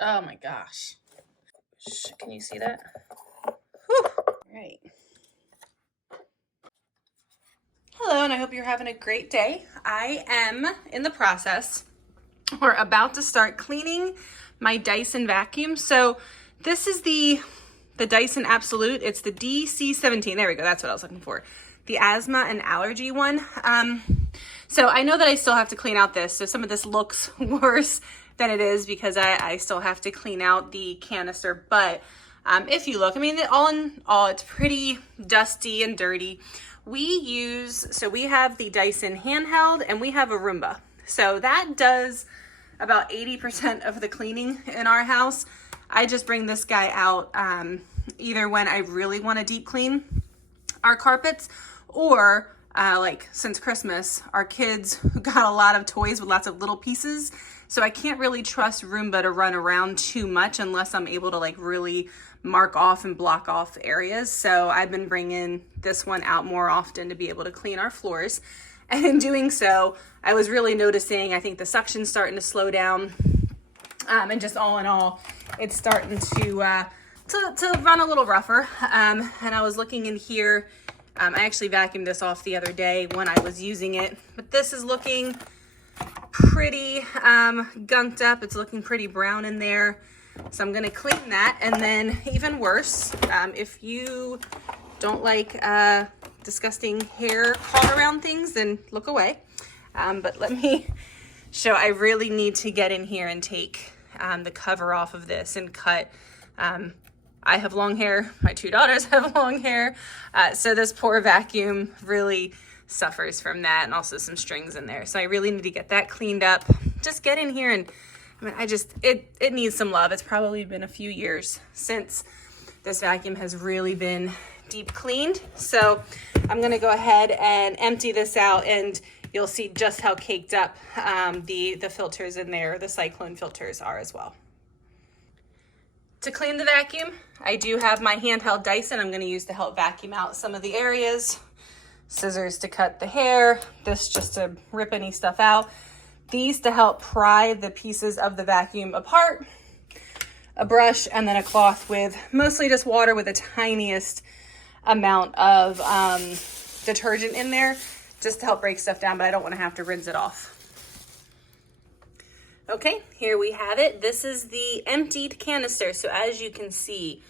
Oh my gosh. Can you see that? Whew. All right. Hello, and I hope you're having a great day. I am in the process, or about to start cleaning my Dyson vacuum. So this is the Dyson Absolute. It's the DC17. There we go. That's what I was looking for. The asthma and allergy one. So I know that I still have to clean out this. So some of this looks worse than it is because I still have to clean out the canister. But if you look, I mean, all in all, it's pretty dusty and dirty. We have the Dyson handheld and we have a Roomba. So that does about 80% of the cleaning in our house. I just bring this guy out either when I really want to deep clean our carpets, or like since Christmas, our kids got a lot of toys with lots of little pieces. So I can't really trust Roomba to run around too much unless I'm able to like really mark off and block off areas. So I've been bringing this one out more often to be able to clean our floors. And in doing so, I was really noticing, I think the suction's starting to slow down. And just all in all, it's starting to run a little rougher. And I was looking in here. I actually vacuumed this off the other day when I was using it. But this is looking pretty gunked up. It's looking pretty brown in there. So I'm going to clean that. And then even worse, if you don't like disgusting hair caught around things, then look away. But let me show. I really need to get in here and take the cover off of this and cut. I have long hair. My two daughters have long hair. So this poor vacuum really suffers from that, and also some strings in there. So I really need to get that cleaned up. Just get in here and I mean, it needs some love. It's probably been a few years since this vacuum has really been deep cleaned. So I'm gonna go ahead and empty this out, and you'll see just how caked up the filters in there, the cyclone filters, are as well. To clean the vacuum, I do have my handheld Dyson I'm gonna use to help vacuum out some of the areas. Scissors to cut the hair, this just to rip any stuff out. These to help pry the pieces of the vacuum apart, a brush, and then a cloth with mostly just water with the tiniest amount of detergent in there, just to help break stuff down, but I don't want to have to rinse it off. Okay, here we have it. This is the emptied canister. So as you can see,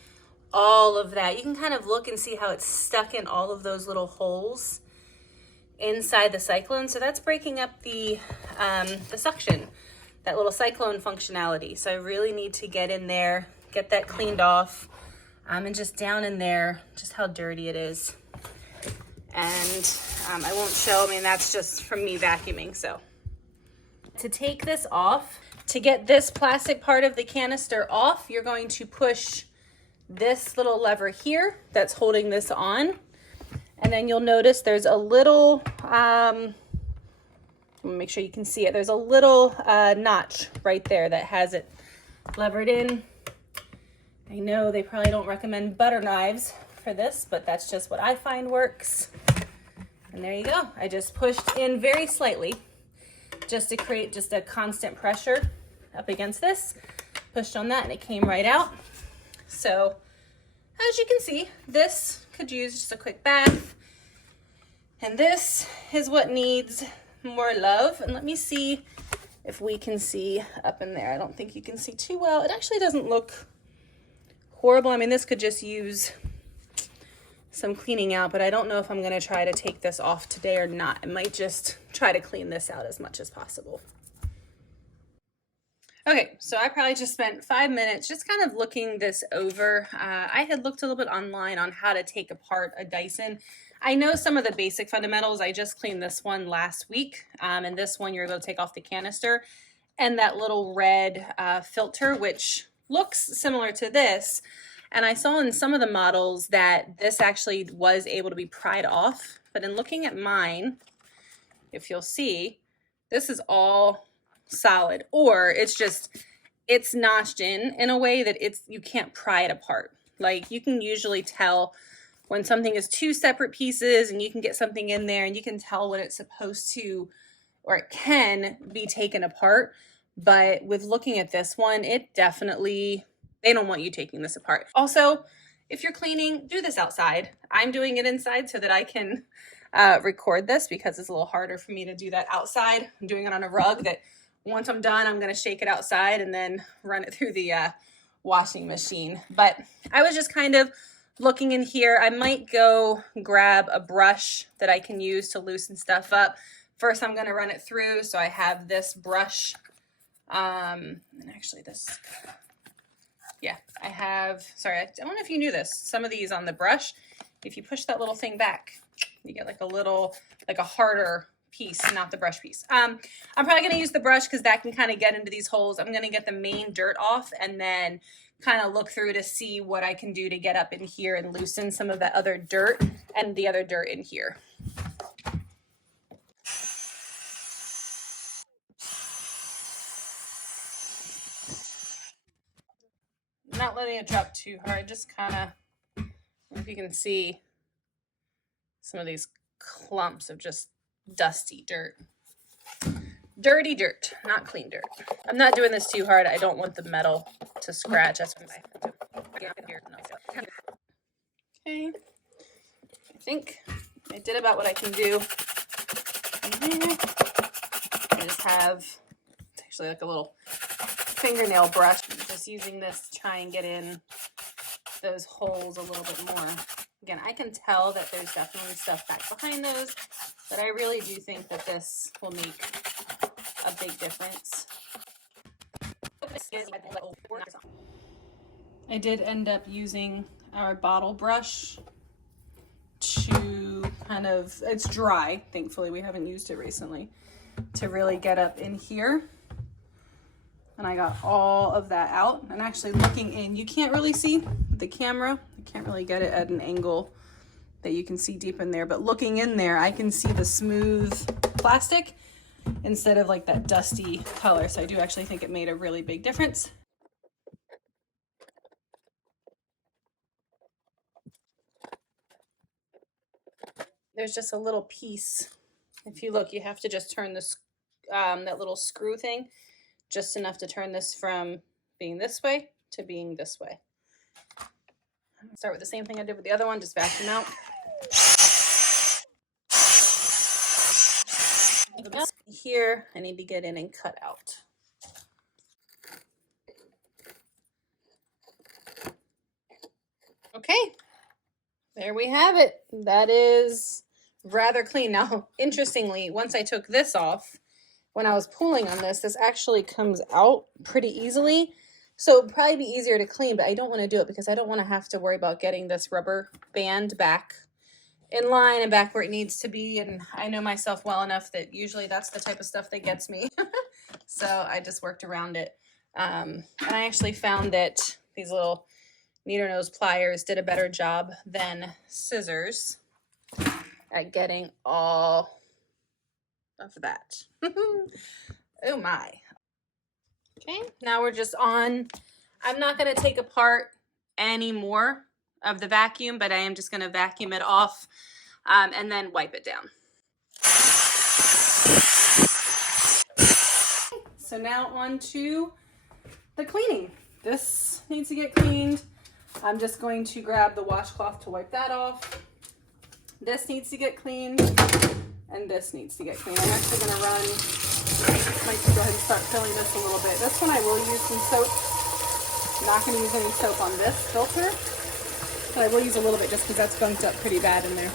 all of that, you can kind of look and see how it's stuck in all of those little holes inside the cyclone. So that's breaking up the suction, that little cyclone functionality. So I really need to get in there, get that cleaned off, and just down in there, just how dirty it is. And I won't show, I mean, that's just from me vacuuming. So to take this off, to get this plastic part of the canister off, you're going to push this little lever here that's holding this on. And then you'll notice there's a little, make sure you can see it. There's a little notch right there that has it levered in. I know they probably don't recommend butter knives for this, but that's just what I find works. And there you go. I just pushed in very slightly just to create just a constant pressure up against this. Pushed on that and it came right out. So as you can see, this could use just a quick bath. And this is what needs more love. And let me see if we can see up in there. I don't think you can see too well. It actually doesn't look horrible. I mean, this could just use some cleaning out, but I don't know if I'm gonna try to take this off today or not. I might just try to clean this out as much as possible. Okay, so I probably just spent 5 minutes just kind of looking this over. I had looked a little bit online on how to take apart a Dyson. I know some of the basic fundamentals. I just cleaned this one last week, and this one you're going to take off the canister and that little red filter, which looks similar to this. And I saw in some of the models that this actually was able to be pried off, but in looking at mine, if you'll see, this is all solid, or it's notched in a way that you can't pry it apart. Like, you can usually tell when something is two separate pieces, and you can get something in there and you can tell when it's supposed to, or it can be taken apart. But with looking at this one, it definitely, they don't want you taking this apart. Also, if you're cleaning, do this outside. I'm doing it inside so that I can record this because it's a little harder for me to do that outside. I'm doing it on a rug that once I'm done, I'm gonna shake it outside and then run it through the washing machine. But I was just kind of looking in here. I might go grab a brush that I can use to loosen stuff up. First, I'm gonna run it through. So I have this brush. And actually this, yeah, I have, sorry, I don't know if you knew this. Some of these on the brush, if you push that little thing back, you get like a little, like a harder piece, not the brush piece. I'm probably going to use the brush because that can kind of get into these holes. I'm going to get the main dirt off and then kind of look through to see what I can do to get up in here and loosen some of that other dirt and the other dirt in here. I'm not letting it drop too hard, just kind of, if you can see some of these clumps of just dusty dirt. Dirty dirt, not clean dirt. I'm not doing this too hard. I don't want the metal to scratch. That's what okay. I think I did about what I can do. I just have, it's actually like a little fingernail brush. I'm just using this to try and get in those holes a little bit more. Again, I can tell that there's definitely stuff back behind those, but I really do think that this will make a big difference. I did end up using our bottle brush to kind of, it's dry, thankfully we haven't used it recently, to really get up in here. And I got all of that out. And actually looking in, you can't really see with the camera. You can't really get it at an angle that you can see deep in there. But looking in there, I can see the smooth plastic instead of like that dusty color. So I do actually think it made a really big difference. There's just a little piece. If you look, you have to just turn this, that little screw thing, just enough to turn this from being this way to being this way. Start with the same thing I did with the other one, just vacuum out. Here, I need to get in and cut out. Okay, there we have it. That is rather clean. Now, interestingly, once I took this off, when I was pulling on this, this actually comes out pretty easily. So it'd probably be easier to clean, but I don't want to do it because I don't want to have to worry about getting this rubber band back in line and back where it needs to be. And I know myself well enough that usually that's the type of stuff that gets me. So I just worked around it. And I actually found that these little needle nose pliers did a better job than scissors at getting all of that. Oh my. Okay, now we're just on. I'm not going to take apart any more of the vacuum, but I am just going to vacuum it off and then wipe it down. So now on to the cleaning. This needs to get cleaned. I'm just going to grab the washcloth to wipe that off. This needs to get cleaned. And this needs to get cleaned. I'm actually going to run, might go ahead and start filling this a little bit. This one I will use some soap. I'm not going to use any soap on this filter, but I will use a little bit just because that's bunked up pretty bad in there.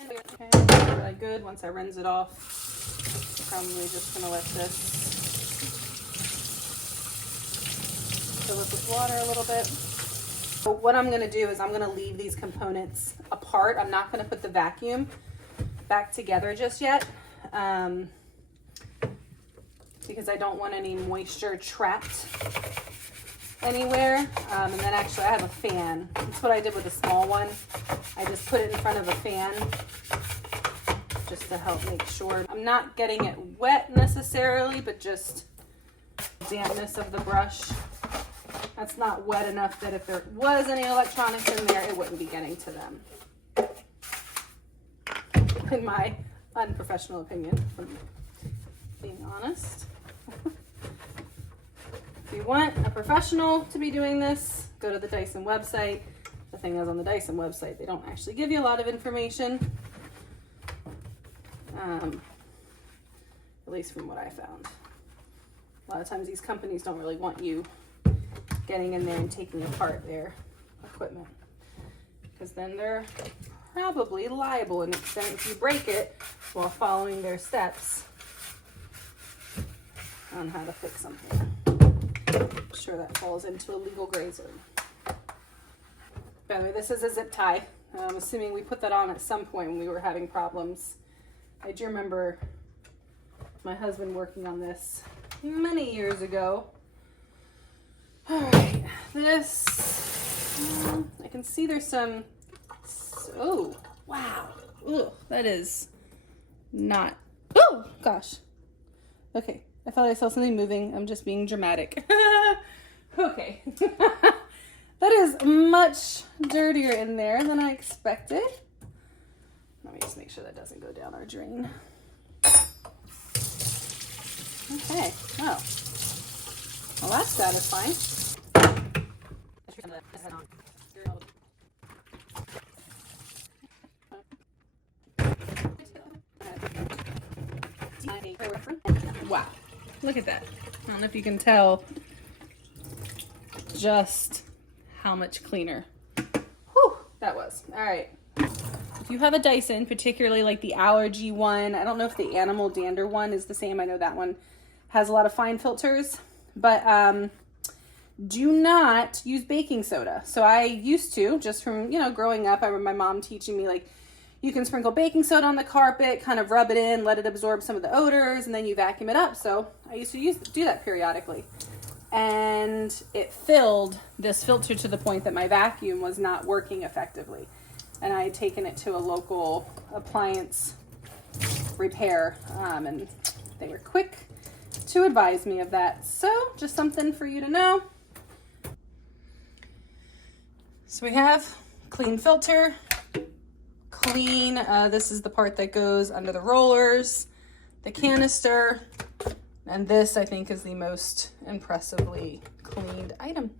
Okay, really good. Once I rinse it off, probably just going to let this fill it with water a little bit. So what I'm going to do is I'm going to leave these components apart. I'm not going to put the vacuum back together just yet because I don't want any moisture trapped anywhere. And then actually I have a fan. That's what I did with the small one. I just put it in front of a fan just to help make sure. I'm not getting it wet necessarily, but just dampness of the brush. That's not wet enough that if there was any electronics in there, it wouldn't be getting to them. In my unprofessional opinion, from being honest. If you want a professional to be doing this, go to the Dyson website. The thing is, on the Dyson website, they don't actually give you a lot of information. At least from what I found. A lot of times these companies don't really want you getting in there and taking apart their equipment, because then they're probably liable in extent if you break it while following their steps on how to fix something. I'm sure that falls into a legal gray zone. By the way, this is a zip tie. I'm assuming we put that on at some point when we were having problems. I do remember my husband working on this many years ago. All right, this, I can see there's some, oh, wow. Ugh, that is not, oh, gosh. Okay, I thought I saw something moving. I'm just being dramatic. Okay. That is much dirtier in there than I expected. Let me just make sure that doesn't go down our drain. Okay, oh. Well, that's satisfying. Wow, look at that. I don't know if you can tell just how much cleaner. Whew, that was. All right. If you have a Dyson, particularly like the allergy one, I don't know if the animal dander one is the same. I know that one has a lot of fine filters, but do not use baking soda. So I used to, just from, you know, growing up, I remember my mom teaching me, like, you can sprinkle baking soda on the carpet, kind of rub it in, let it absorb some of the odors, and then you vacuum it up. So I used to do that periodically. And it filled this filter to the point that my vacuum was not working effectively. And I had taken it to a local appliance repair, and they were quick to advise me of that. So just something for you to know. So we have clean filter, clean, this is the part that goes under the rollers, the canister, and this I think is the most impressively cleaned item.